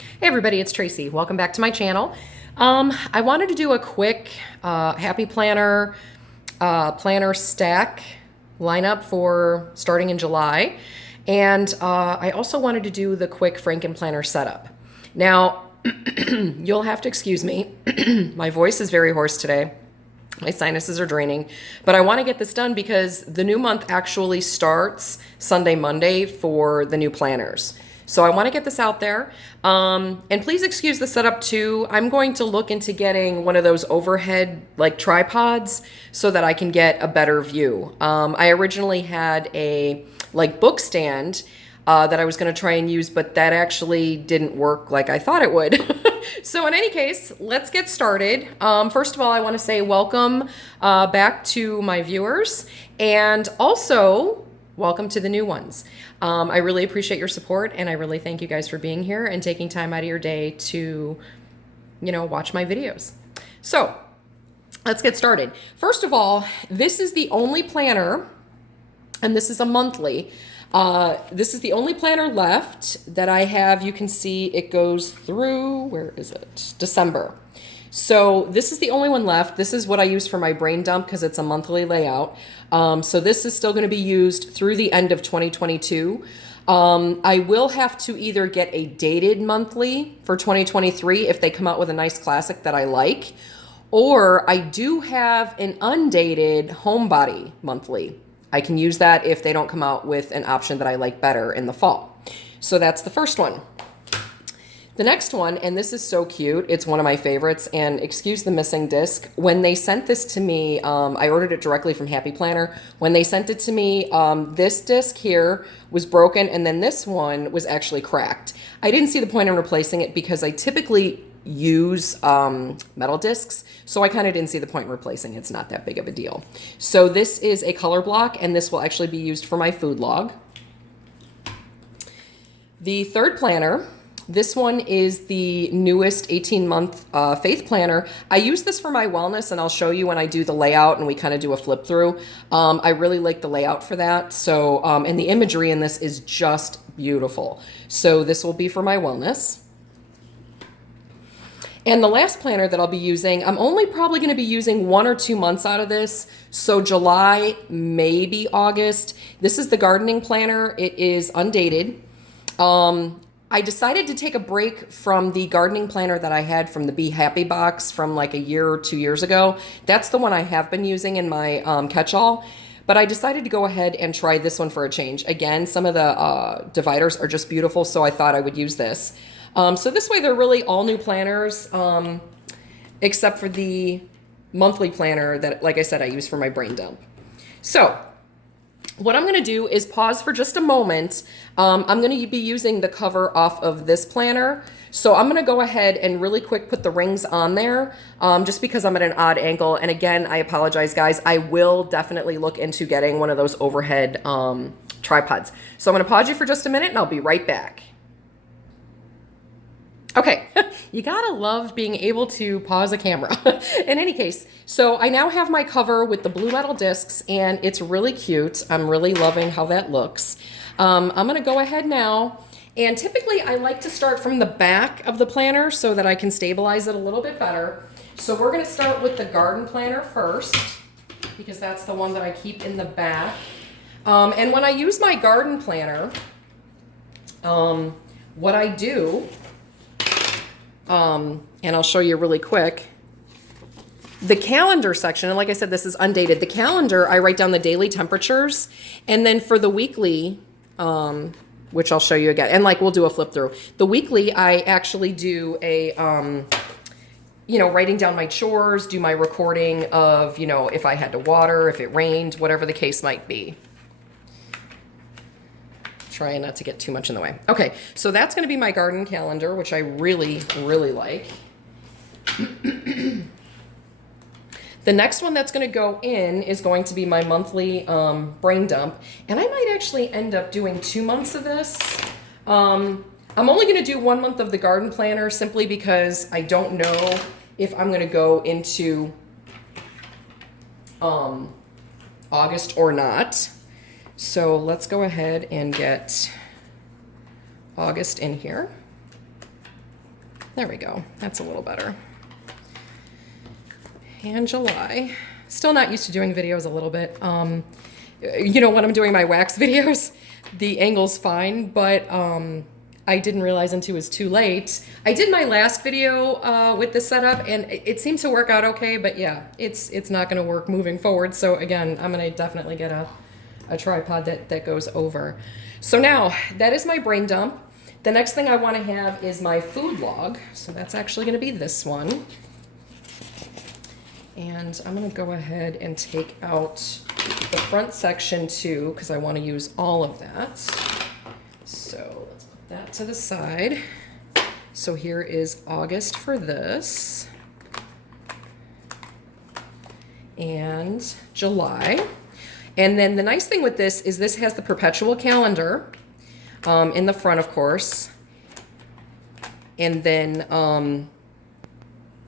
Hey everybody, it's Tracy. Welcome back to my channel. I wanted to do a quick Happy Planner planner stack lineup for starting in July. And I also wanted to do the quick Frankenplanner setup. Now, you'll have to excuse me. My voice is very hoarse today. My sinuses are draining, but I want to get this done because the new month actually starts Sunday, Monday for the new planners. So I want to get this out there. And please excuse the setup too. I'm going to look into getting one of those overhead like tripods so that I can get a better view. I originally had a like book stand that I was going to try and use, but that actually didn't work like I thought it would. So in any case, let's get started. First of all, I want to say welcome back to my viewers, and also welcome to the new ones. I really appreciate your support, and I really thank you guys for being here and taking time out of your day to, watch my videos. So let's get started. First of all, this is the only planner, and this is a monthly. This is the only planner left that I have. You can see it goes through, where is it? December. So this is the only one left. This is what I use for my brain dump because it's a monthly layout. So this is still going to be used through the end of 2022. I will have to either get a dated monthly for 2023 if they come out with a nice classic that I like, or I do have an undated homebody monthly. I can use that if they don't come out with an option that I like better in the fall. So that's the first one. The next one, and this is so cute, it's one of my favorites, and excuse the missing disc. When they sent this to me, I ordered it directly from Happy Planner. When they sent it to me, this disc here was broken, and then this one was actually cracked. I didn't see the point in replacing it because I typically use metal discs, so I kind of didn't see the point in replacing it. It's not that big of a deal. So this is a color block, and this will actually be used for my food log. The third planner, this one is the newest 18-month faith planner. I use this for my wellness, and I'll show you when I do the layout and we kind of do a flip through. I really like the layout for that. So, and the imagery in this is just beautiful. So this will be for my wellness. And the last planner that I'll be using, I'm only probably going to be using 1 or 2 months out of this. So July, maybe August. This is the gardening planner. It is undated. I decided to take a break from the gardening planner that I had from the Be Happy box from like a year or 2 years ago. That's the one I have been using in my catch-all. But I decided to go ahead and try this one for a change. Again, some of the dividers are just beautiful, so I thought I would use this. So this way they're really all new planners, except for the monthly planner that, like I said, I use for my brain dump. So what I'm going to do is pause for just a moment. I'm going to be using the cover off of this planner. So I'm going to go ahead and really quick put the rings on there just because I'm at an odd angle. And again, I apologize, guys. I will definitely look into getting one of those overhead tripods. So I'm going to pause you for just a minute and I'll be right back. Okay, you gotta love being able to pause a camera. In any case, so I now have my cover with the blue metal discs, and it's really cute. I'm really loving how that looks. I'm gonna go ahead now, and typically I like to start from the back of the planner so that I can stabilize it a little bit better. So we're gonna start with the garden planner first, because that's the one that I keep in the back. And when I use my garden planner, what I do, and I'll show you really quick. The calendar section, and like I said, this is undated. The calendar, I write down the daily temperatures. And then for the weekly, which I'll show you again, and like we'll do a flip through. The weekly, I actually do a, writing down my chores, do my recording of, if I had to water, if it rained, whatever the case might be. Trying not to get too much in the way. Okay, so that's going to be my garden calendar, which I really, really like. The next one that's going to go in is going to be my monthly brain dump, and I might actually end up doing 2 months of this. I'm only going to do 1 month of the garden planner simply because I don't know if I'm going to go into August or not. So let's go ahead and get August in here. There we go. That's a little better. And July. Still not used to doing videos a little bit. You know, when I'm doing my wax videos, the angle's fine, but I didn't realize until it was too late. I did my last video with the setup, and it seemed to work out okay, but yeah, it's not gonna work moving forward. So again, I'm gonna definitely get a tripod that goes over. So now, that is my brain dump. The next thing I wanna have is my food log. So that's actually gonna be this one. And I'm gonna go ahead and take out the front section too, because I want to use all of that. So let's put that to the side. So here is August for this. And July. And then the nice thing with this is this has the perpetual calendar in the front, of course. And then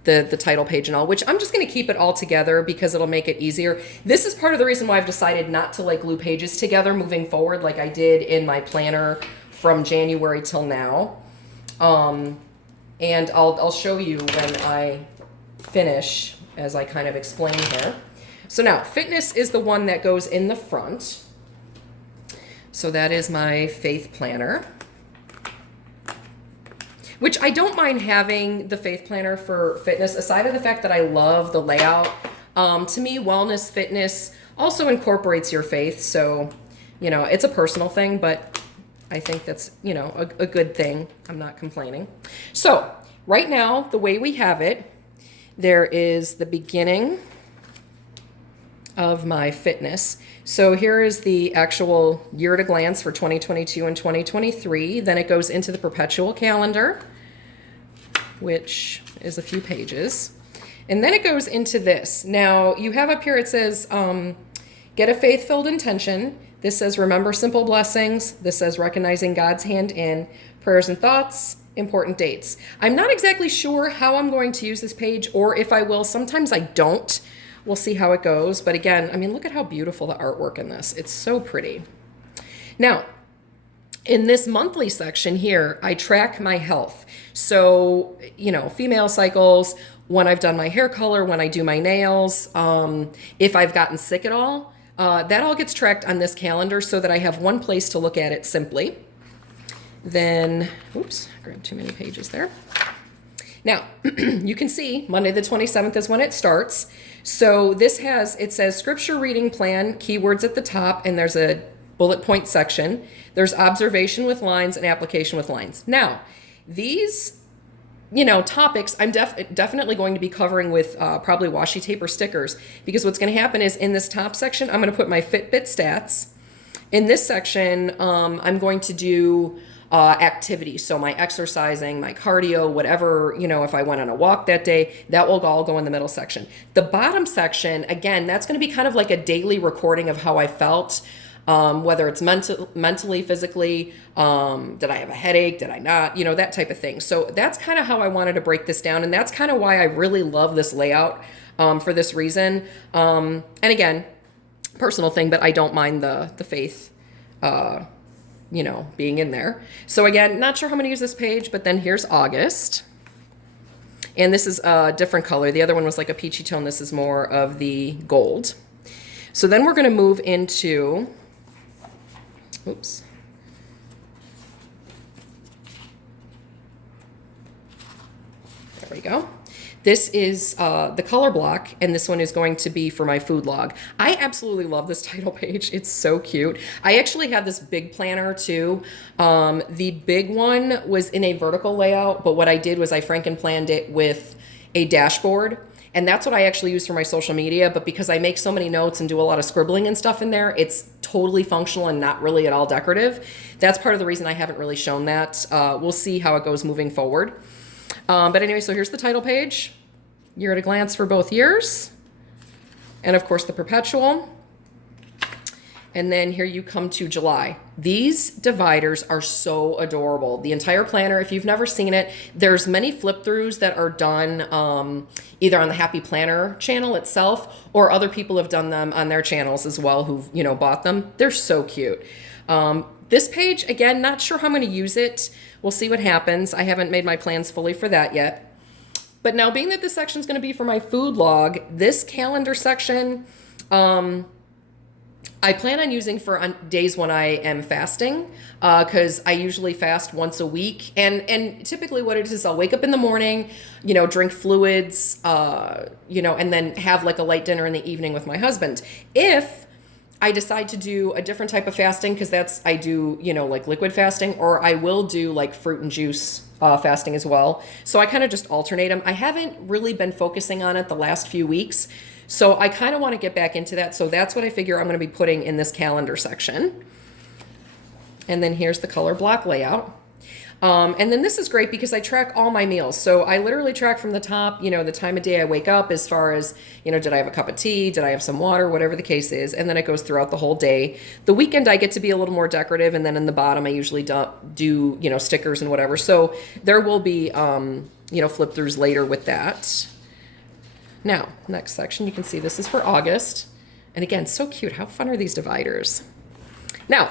the title page and all, which I'm just going to keep it all together because it'll make it easier. This is part of the reason why I've decided not to like glue pages together moving forward like I did in my planner from January till now. And I'll show you when I finish as I kind of explain here. So now fitness is the one that goes in the front. So that is my faith planner, which I don't mind having the faith planner for fitness, aside of the fact that I love the layout. To me, wellness, fitness also incorporates your faith. So, you know, it's a personal thing, but I think that's, you know, a good thing. I'm not complaining. So right now, the way we have it, there is the beginning of my fitness. So here is the actual year at a glance for 2022 and 2023. Then it goes into the perpetual calendar, which is a few pages. And then it goes into this. Now you have up here, it says, get a faith-filled intention. This says, remember simple blessings. This says, recognizing God's hand in prayers and thoughts, important dates. I'm not exactly sure how I'm going to use this page or if I will. Sometimes I don't. We'll see how it goes. But again, I mean, look at how beautiful the artwork in this. It's so pretty. Now, in this monthly section here, I track my health. So, you know, female cycles, when I've done my hair color, when I do my nails, if I've gotten sick at all, that all gets tracked on this calendar so that I have one place to look at it simply. Then, oops, I grabbed too many pages there. Now, you can see Monday the 27th is when it starts. So this has, it says scripture reading plan, keywords at the top, and there's a bullet point section. There's observation with lines and application with lines. Now, these, you know, topics I'm definitely going to be covering with probably washi tape or stickers, because what's going to happen is in this top section, I'm going to put my Fitbit stats. In this section, I'm going to do activity. So my exercising, my cardio, whatever, you know, if I went on a walk that day, that will all go in the middle section. The bottom section, again, that's going to be kind of like a daily recording of how I felt, whether it's mentally, physically, did I have a headache? Did I not? You know, that type of thing. So that's kind of how I wanted to break this down. And that's kind of why I really love this layout for this reason. And again, personal thing, but I don't mind the faith, you know, being in there. So again, not sure how I'm going to use this page, but then here's August. And this is a different color. The other one was like a peachy tone. This is more of the gold. So then we're going to move into, oops. There we go. This is the color block, and this one is going to be for my food log. I absolutely love this title page. It's so cute. I actually have this big planner too. The big one was in a vertical layout, but what I did was I Frankenplanned it with a dashboard, and that's what I actually use for my social media. But because I make so many notes and do a lot of scribbling and stuff in there, it's totally functional and not really at all decorative. That's part of the reason I haven't really shown that. We'll see how it goes moving forward. But anyway, so here's the title page, year at a glance for both years, and of course the perpetual. And then here you come to July. These dividers are so adorable. The entire planner, if you've never seen it, there's many flip throughs that are done either on the Happy Planner channel itself, or other people have done them on their channels as well who've, you know, bought them. They're so cute. This page, again, not sure how I'm going to use it. We'll see what happens. I haven't made my plans fully for that yet. But now, being that this section is going to be for my food log, this calendar section, I plan on using for days when I am fasting, because I usually fast once a week. And typically what it is I'll wake up in the morning, drink fluids, and then have like a light dinner in the evening with my husband. If I decide to do a different type of fasting, because I do, like liquid fasting, or I will do like fruit and juice fasting as well. So I kind of just alternate them. I haven't really been focusing on it the last few weeks. So I kind of want to get back into that. So that's what I figure I'm going to be putting in this calendar section. And then here's the color block layout. And then this is great because I track all my meals. So I literally track from the top, the time of day I wake up, as far as, did I have a cup of tea? Did I have some water? Whatever the case is. And then it goes throughout the whole day. The weekend I get to be a little more decorative. And then in the bottom, I usually do stickers and whatever. So there will be, flip throughs later with that. Now, next section, you can see this is for August. And again, so cute. How fun are these dividers? Now,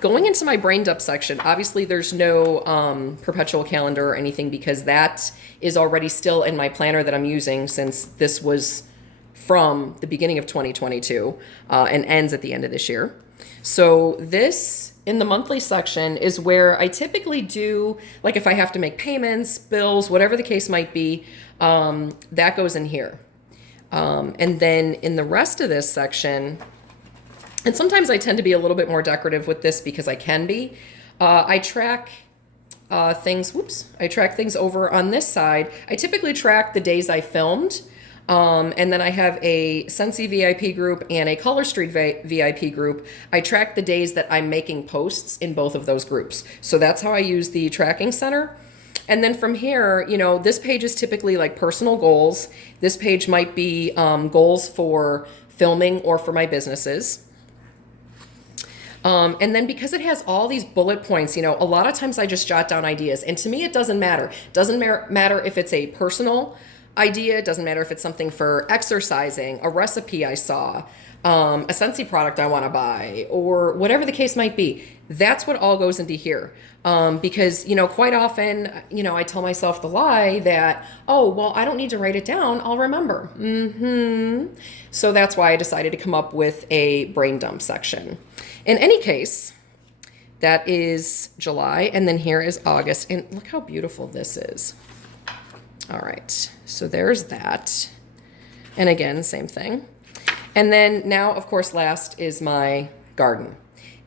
going into my brain dump section, obviously there's no perpetual calendar or anything, because that is already still in my planner that I'm using, since this was from the beginning of 2022 and ends at the end of this year. So this, in the monthly section, is where I typically do, like if I have to make payments, bills, whatever the case might be, that goes in here. And then in the rest of this section, and sometimes I tend to be a little bit more decorative with this because I can be. I track things, I track things over on this side. I typically track the days I filmed. And then I have a Scentsy VIP group and a Color Street VIP group. I track the days that I'm making posts in both of those groups. So that's how I use the tracking center. And then from here, this page is typically like personal goals. This page might be goals for filming or for my businesses. And then because it has all these bullet points, a lot of times I just jot down ideas. And to me, it doesn't matter. Doesn't matter if it's a personal idea. It doesn't matter if it's something for exercising, a recipe I saw, a Scentsy product I want to buy, or whatever the case might be. That's what all goes into here. Because, quite often, I tell myself the lie that, oh, well, I don't need to write it down. I'll remember. So that's why I decided to come up with a brain dump section. In any case, that is July, and then here is August, and look how beautiful this is. All right, so there's that. And again, same thing. And then now, of course, last is my garden.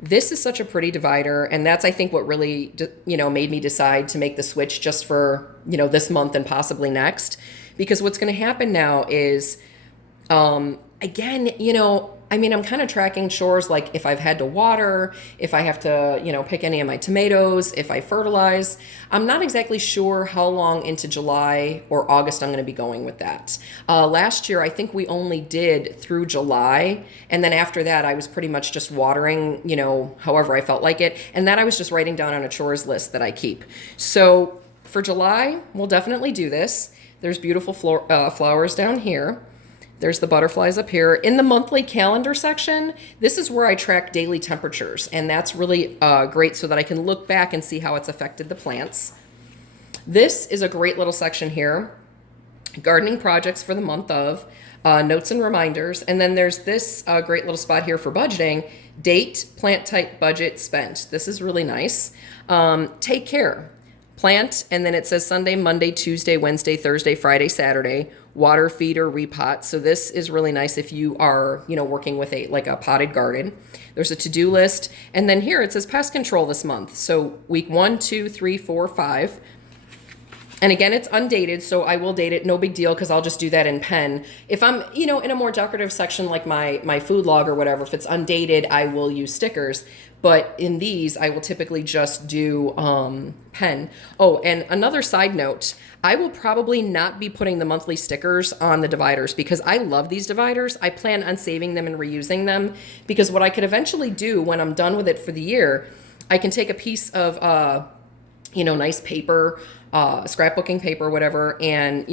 This is such a pretty divider, and that's, I think, what really, made me decide to make the switch just for, this month and possibly next. Because what's going to happen now is, again, I'm kind of tracking chores, like if I've had to water, if I have to, pick any of my tomatoes, if I fertilize. I'm not exactly sure how long into July or August I'm going to be going with that. Last year, I think we only did through July. And then after that, I was pretty much just watering, however I felt like it. And that I was just writing down on a chores list that I keep. So for July, we'll definitely do this. There's beautiful flowers down here. There's the butterflies up here. In the monthly calendar section, this is where I track daily temperatures, and that's really great so that I can look back and see how it's affected the plants. This is a great little section here. Gardening projects for the month of, notes and reminders, and then there's this great little spot here for budgeting, date, plant type, budget, spent. This is really nice. Take care. Plant, and then it says Sunday, Monday, Tuesday, Wednesday, Thursday, Friday, Saturday, water, feed, or repot. So this is really nice if you are, working with a potted garden. There's a to-do list. And then here it says pest control this month. So week 1, 2, 3, 4, 5. And again, it's undated, so I will date it. No big deal, because I'll just do that in pen. If I'm, in a more decorative section like my food log or whatever, if it's undated, I will use stickers. But in these, I will typically just do pen. Oh, and another side note, I will probably not be putting the monthly stickers on the dividers because I love these dividers. I plan on saving them and reusing them, because what I could eventually do when I'm done with it for the year, I can take a piece of, nice paper, scrapbooking paper, whatever, and,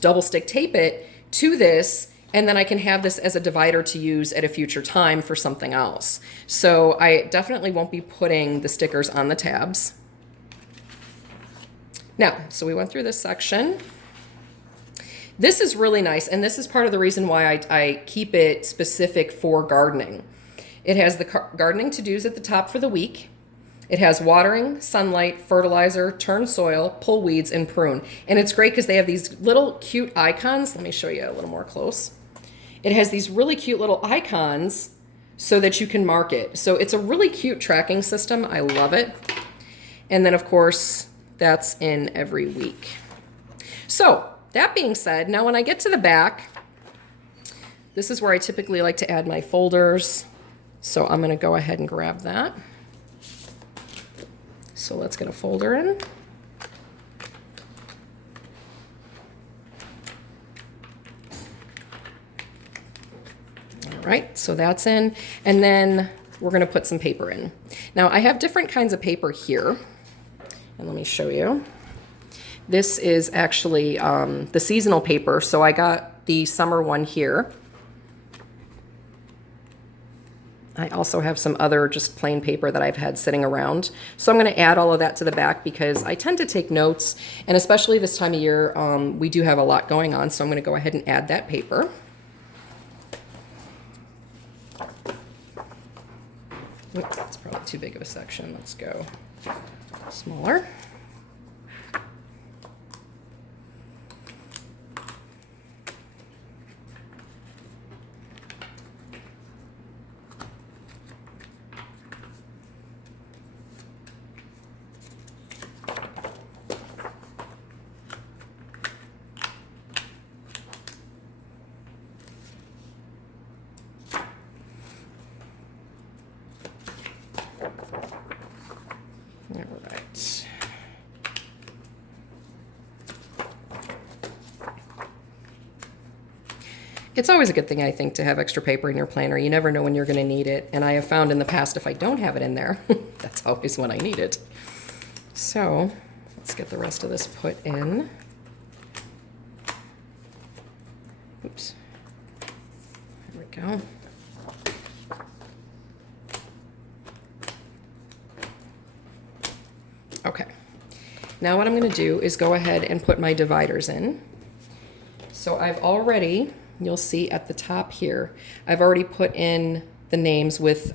double stick tape it to this. and then I can have this as a divider to use at a future time for something else. So I definitely won't be putting the stickers on the tabs. Now, so we went through this section. This is really nice, and this is part of the reason why I keep it specific for gardening. It has the gardening to-dos at the top for the week. It has watering, sunlight, fertilizer, turn soil, pull weeds, and prune. And it's great because they have these little cute icons. Let me show you a little more close. It has these really cute little icons so that you can mark it. So it's a really cute tracking system. I love it. And then, of course, that's in every week. So that being said, now when I get to the back, this is where I typically like to add my folders. So I'm going to go ahead and grab that. So let's get a folder in. All right, so that's in. And then we're going to put some paper in. Now I have different kinds of paper here. And let me show you. This is actually the seasonal paper. So I got the summer one here. I also have some other just plain paper that I've had sitting around. So I'm going to add all of that to the back because I tend to take notes. And especially this time of year, we do have a lot going on. So I'm going to go ahead and add that paper. Oops, that's probably too big of a section. Let's go smaller. All right. It's always a good thing, I think, to have extra paper in your planner. You never know when you're going to need it. And I have found in the past, if I don't have it in there, that's always when I need it. So let's get the rest of this put in. Oops. There we go. Okay. Now what I'm going to do is go ahead and put my dividers in. So I've already, you'll see at the top here, I've already put in the names with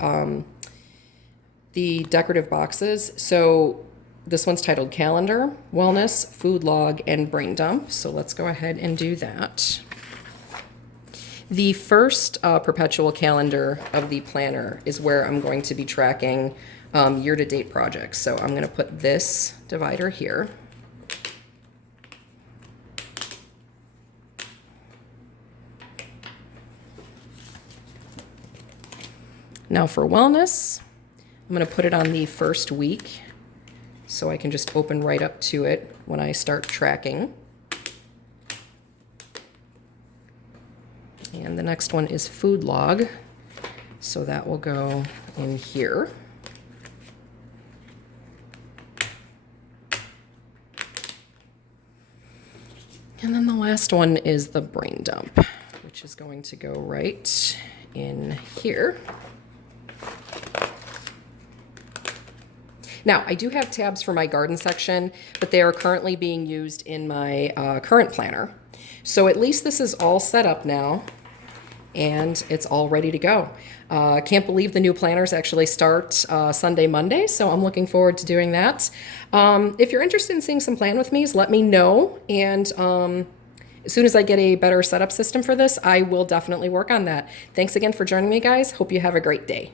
the decorative boxes. So this one's titled Calendar, Wellness, Food Log, and Brain Dump. So let's go ahead and do that. The first perpetual calendar of the planner is where I'm going to be tracking year-to-date projects. So I'm going to put this divider here. Now for wellness, I'm going to put it on the first week so I can just open right up to it when I start tracking. And the next one is food log, so that will go in here. And then the last one is the brain dump, which is going to go right in here. Now, I do have tabs for my garden section, but they are currently being used in my current planner. So at least this is all set up now, and it's all ready to go. Can't believe the new planners actually start Sunday, Monday, so I'm looking forward to doing that. If you're interested in seeing some plan with me's, let me know, and as soon as I get a better setup system for this, I will definitely work on that. Thanks again for joining me, guys. Hope you have a great day.